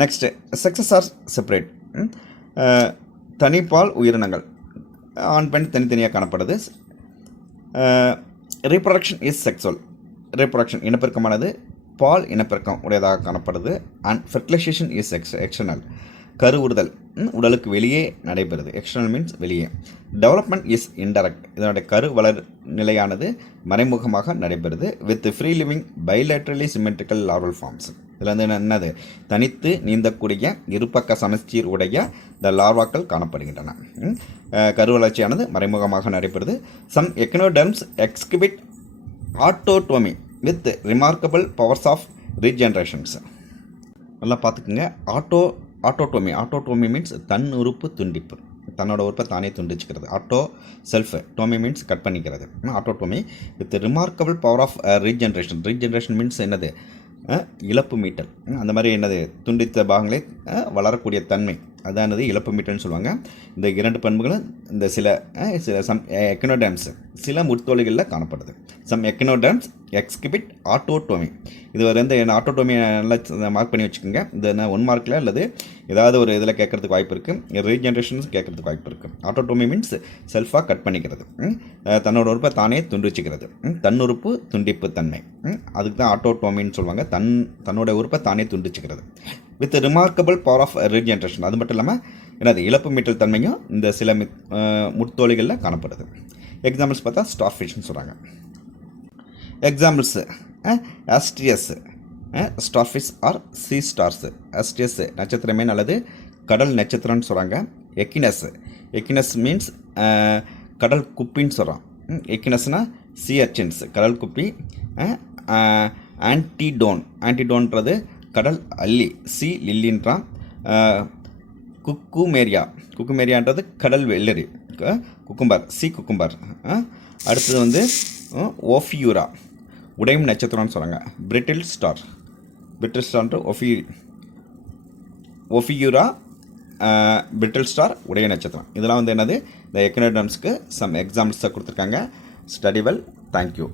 Next sexes are separate. தனிப்பால் உயிரினங்கள் ஆண் பெண் தனித்தனியாக காணப்படுது. Reproduction is sexual. ரீப்ரொடக்ஷன் இனப்பெருக்கமானது பால் இனப்பெருக்கம் உடையதாக காணப்படுது. And fertilization is external. கருவுறுதல் உடலுக்கு வெளியே நடைபெறுது. எக்ஸ்டர்னல் மீன்ஸ் வெளியே. Development is indirect. இதனுடைய கரு வளர் நிலையானது மறைமுகமாக நடைபெறுது. With free living bilaterally symmetrical larval forms. இதில் வந்து என்னது, தனித்து நீந்தக்கூடிய இருபக்க சமச்சீர் உடைய இந்த லார்வாக்கள் காணப்படுகின்றன. கரு வளர்ச்சியானது மறைமுகமாக நடைபெறுது. Some echinoderms exhibit autotomy with remarkable powers of regenerations. நல்லா பார்த்துக்குங்க. ஆட்டோடோமி மீன்ஸ் தன் உறுப்பு துண்டிப்பு. தன்னோட உறுப்பை தானே துண்டிச்சுக்கிறது. செல்ஃப் டோமி மீன்ஸ் கட் பண்ணிக்கிறது. Autotomy with remarkable power of regeneration means என்னது, இழப்பு மீட்டல். அந்த மாதிரி என்னது, துண்டித்த பாகங்களே வளரக்கூடிய தன்மை, அதானது இழப்பு மீட்டல்னு சொல்லுவாங்க. இந்த இரண்டு பண்புகளும் இந்த சில சம் எக்கனோடெர்ம்ஸ் சில முட்தோலிகளில் காணப்படுது. Some echinoderms exhibit ஆட்டோடோமி. இது வந்து என்ன ஆட்டோடோமியை நல்லா மார்க் பண்ணி வச்சுக்கோங்க. இது என்ன 1 மார்க்கில் அல்லது ஏதாவது ஒரு இதில் கேட்கறதுக்கு வாய்ப்பு இருக்குது. ரீஜென்ரேஷன்ஸ் கேட்கறதுக்கு வாய்ப்பு இருக்குது. ஆட்டோடோமி மீன்ஸ் செல்ஃபாக கட் பண்ணிக்கிறது. தன்னோட உறுப்பை தானே துண்டிச்சுக்கிறது. தன்னுறுப்பு துண்டிப்பு தன்மை, அதுக்கு தான் ஆட்டோடோமின்னு சொல்லுவாங்க. தன்னோட உறுப்பை தானே துண்டிச்சுக்கிறது. With remarkable power of regeneration. அது மட்டும் இல்லாமல் என்னது, இழப்பு மீட்டல் தன்மையும் இந்த சில முட்தோலிகளில் காணப்படுது. எக்ஸாம்பிள்ஸ் பார்த்தா ஸ்டார்ஃபிஷ்னு சொல்கிறாங்க. எக்ஸாம்பிள்ஸு ஆஸ்ட்ரியஸ், ஸ்டார்ஃபிஷ் ஆர் சீ ஸ்டார்ஸ். ஆஸ்ட்ரியஸ் நட்சத்திர மீன் அல்லது கடல் நட்சத்திரம்னு சொல்கிறாங்க. எக்கினஸ் மீன்ஸ் கடல் குப்பின்னு சொல்கிறோம். எக்கினஸ்னால் சீ அர்ச்சின்ஸ் கடல் குப்பி. ஆன்டிடோன்றது கடல் அல்லி, சி லில்லின்றான். குக்குமேரியான்றது கடல் வெள்ளரி, குக்கும்பர், சி குக்கும்பர். அடுத்தது வந்து ஓஃபியூரா உடையும் நட்சத்திரம்னு சொல்கிறாங்க. பிரிட்டில் ஸ்டார்ன்ற ஓஃபியூரா பிரிட்டில் ஸ்டார் உடைய நட்சத்திரம். இதெல்லாம் வந்து என்னது, இந்த எக்கனோடெர்ம்ஸ்க்கு சம் எக்ஸாம்பிள்ஸை கொடுத்துருக்காங்க. Study well. தேங்க்யூ.